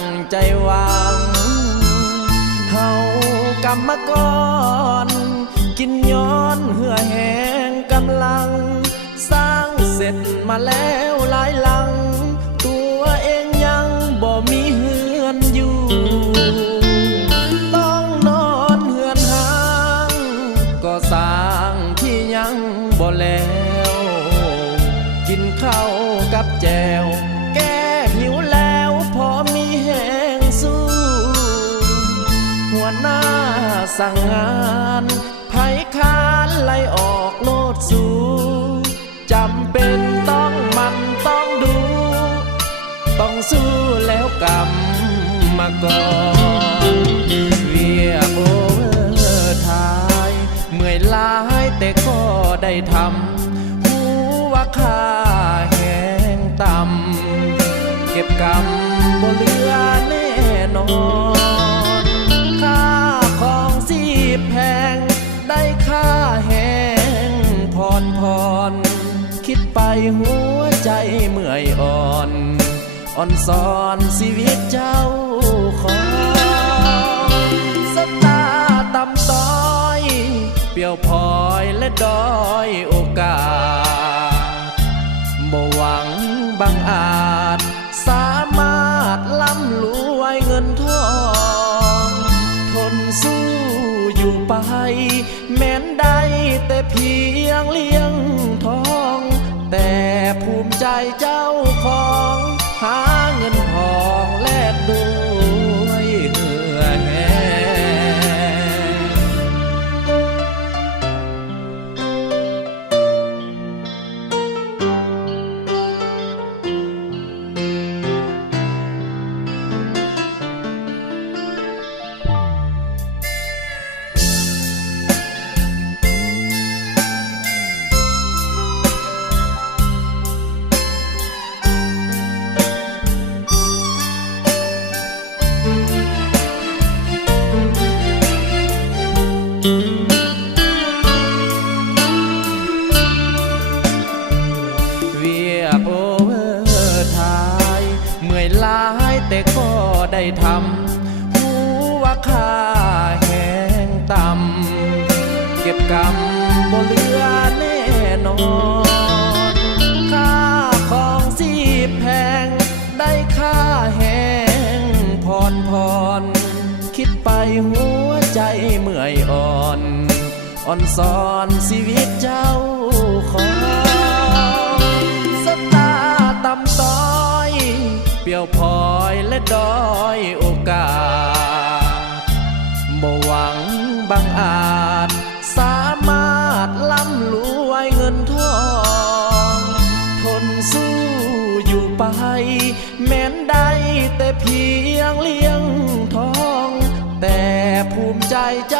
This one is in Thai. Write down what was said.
งใจหวังเฮากรรมกรกินย้อนเหือแห้งกำลังสร้างเสร็จมาแล้วหลายหลังตัวเองยังบ่มีเฮือนอยู่ต้องนอนเฮือนห่างก็สร้างที่ยังบ่แล้วกินข้าวกับแจวแก้หิวแล้วพอมีแห้งสู้หัวหน้าสั่งงานไผค้านไล่ออกโลดสู้จำเป็นต้องมันต้องดูต้องสู้แล้วกรรมมาก่อนเวียโอเวอร์ไทยเมื่อยล้าแต่ก็ได้ทำหูว่าค่าแห้งต่ำเก็บกรรมบ่เหลือแน่นอนค่าของสิแพงได้ค่าแห้งผ่อนคิดไปหัวใจเมื่อยอ่อนสอนชีวิตเจ้าของสตาต่ำต้อยเปลี่ยวพลอยและด้อยโอกาสบ่หวังบังอาจสามารถล่ำรวยเงินทองทนสู้อยู่ไปแม้นได้แต่เพียงเลี้ยงท้องแต่ภูมิใจเจ้าของหาเงินทองแลกด้วยเหือแห้ล้ายแต่ก็ได้ทำหูว่าค่าแห้งต่ำเก็บกรรมบ่เหลือแน่นอนค่าของสิแพงได้ค่าแห้งผ่อนคิดไปหัวใจเมื่อยอ่อนสอนชีวิตเจ้าของสตาต่ำต้อยเปลี่ยวพลอยและด้อยโอกาสบ่หวังบังอาจสามารถล่ำรวยเงินทองทนสู้อยู่ไปแม้นได้แต่เพียงเลี้ยงท้องแต่ภูมิใจเจ้า